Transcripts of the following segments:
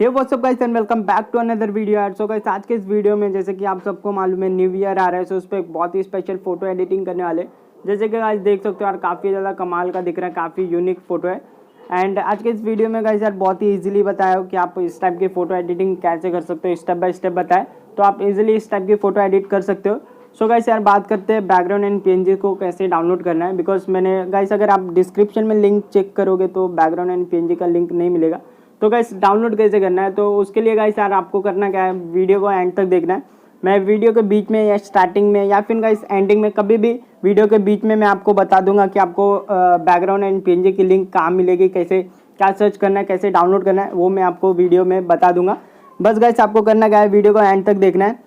Hey what's up guys and welcome back to another video यार। So guys आज के इस वीडियो में जैसे कि आप सबको मालूम है न्यू ईयर आ रहा है, सो उस पर एक बहुत ही स्पेशल फोटो एडिटिंग करने वाले। जैसे कि गाइस देख सकते हो यार, काफ़ी ज़्यादा कमाल का दिख रहा है, काफ़ी यूनिक फोटो है। एंड आज के इस वीडियो में गाइस यार बहुत ही ईजिली बताया हो कि आप इस टाइप की फ़ोटो एडिटिंग कैसे कर सकते हो, स्टेप बाय स्टेप बताए तो आप इजीली इस टाइप की फ़ोटो एडिट कर सकते हो। सो गाइस यार बात करते हैं बैकग्राउंड एंड पीएनजी को कैसे डाउनलोड करना है। बिकॉज मैंने गाइस अगर आप डिस्क्रिप्शन में लिंक चेक करोगे तो बैकग्राउंड एंड पीएनजी का लिंक नहीं मिलेगा। तो गाइस डाउनलोड कैसे करना है, तो उसके लिए गाइस यार आपको करना क्या है, वीडियो को एंड तक देखना है। मैं वीडियो के बीच में या स्टार्टिंग में या फिर गाइस एंडिंग में कभी भी वीडियो के बीच में मैं आपको बता दूंगा कि आपको बैकग्राउंड एंड पीएनजी की लिंक कहाँ मिलेगी, कैसे क्या सर्च करना है, कैसे डाउनलोड करना है, वो मैं आपको वीडियो में बता दूंगा। बस गाइस आपको करना क्या है, वीडियो को एंड तक देखना है।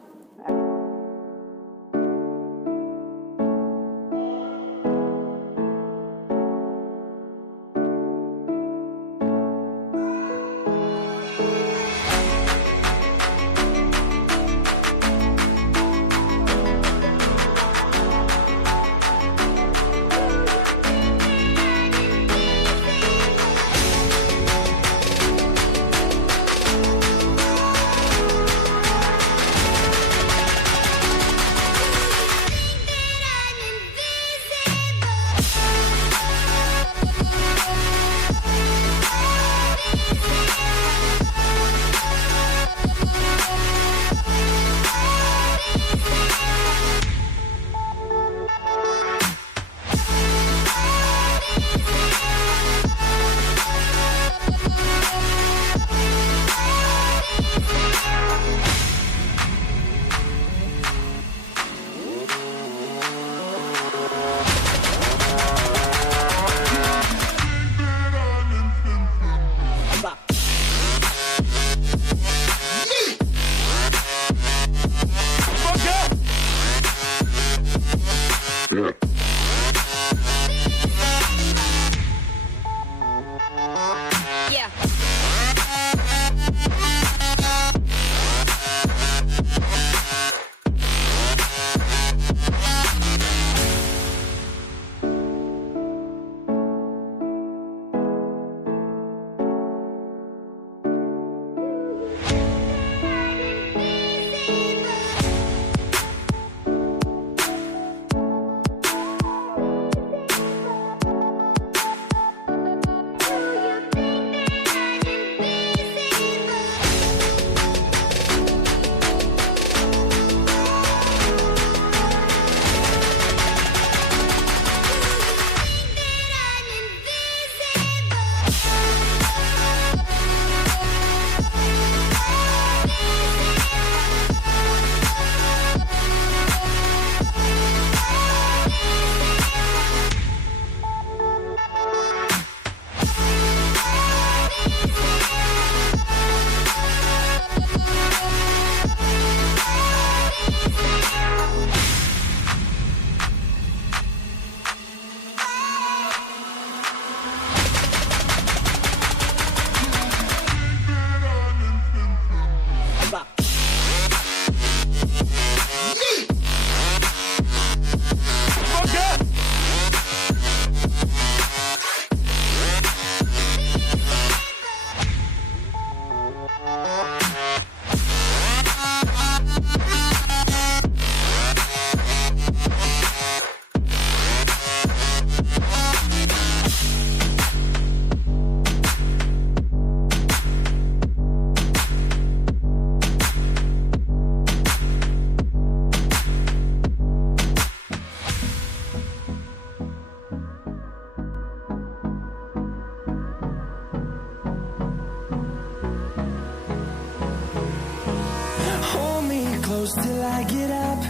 Close till I get up.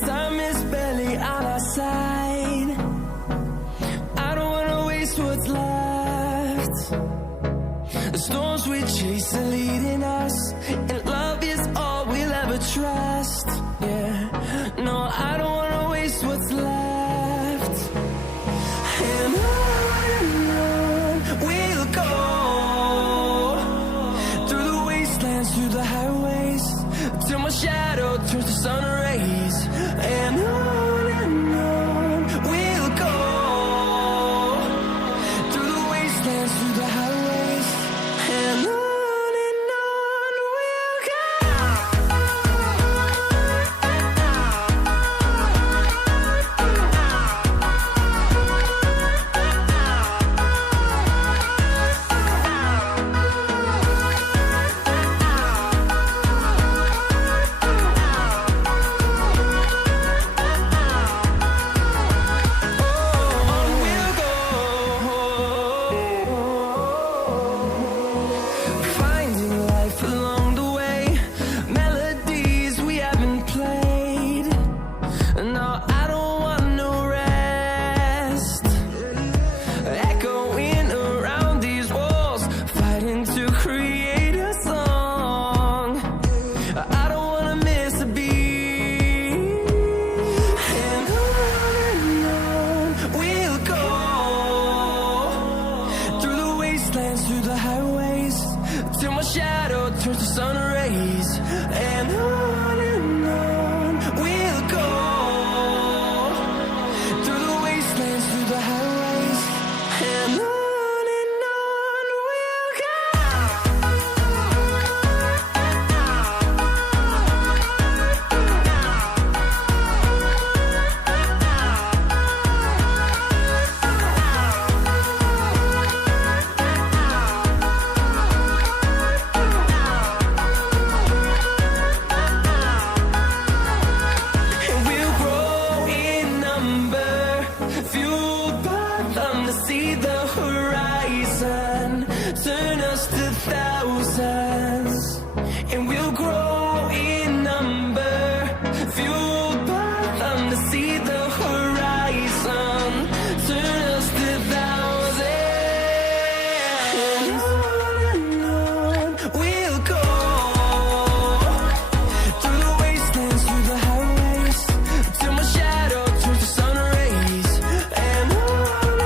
Time is barely on our side. I don't wanna waste what's left. The storms we chase are leading us, and love is all we'll ever trust. Yeah, no, I don't wanna waste what's left. And on we'll go, through the wastelands, through the highways, till my shadow turns to sun rays. And on we'll go, through the wastelands, through the highways. And on shadow turns to sun rays, and on we'll go, through the wastelands, through the highways, and on we'll go. And we'll grow in number, fueled by them to see the horizon, turn us to thousands. And we'll grow in number, fueled by them to see the horizon, turn us to thousands. And on we'll go, through the wastelands, through the highways, till my shadow turns to sun rays, and on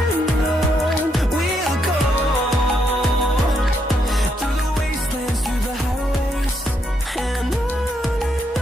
we'll go, through the wastelands, through the highways, and on we'll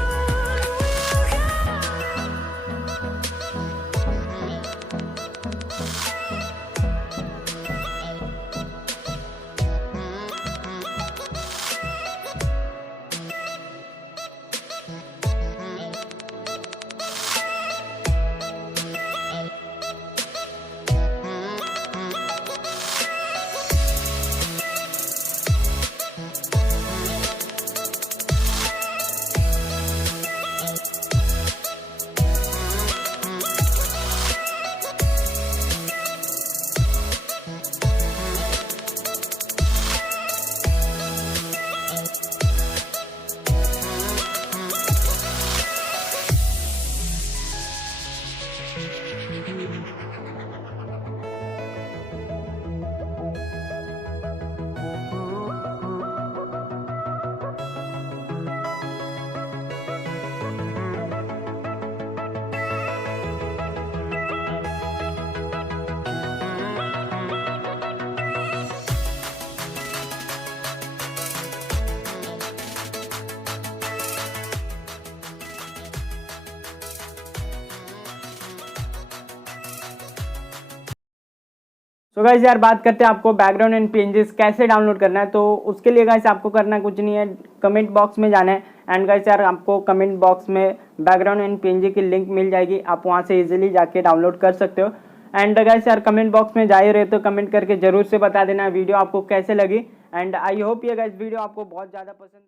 तो guys यार बात करते हैं आपको background and पीएनजीस कैसे download करना है। तो उसके लिए गाइस आपको करना कुछ नहीं है, कमेंट बॉक्स में जाना है एंड गाइस यार आपको कमेंट बॉक्स में बैकग्राउंड एंड पीएनजी की लिंक मिल जाएगी, आप वहां से इजीली जाके डाउनलोड कर सकते हो। एंड गाइस यार कमेंट बॉक्स में जा ही रहे तो कमेंट करके जरूर से बता देना वीडियो आपको कैसे लगी। एंड आई होप ये गाइस वीडियो आपको बहुत ज़्यादा पसंद आए।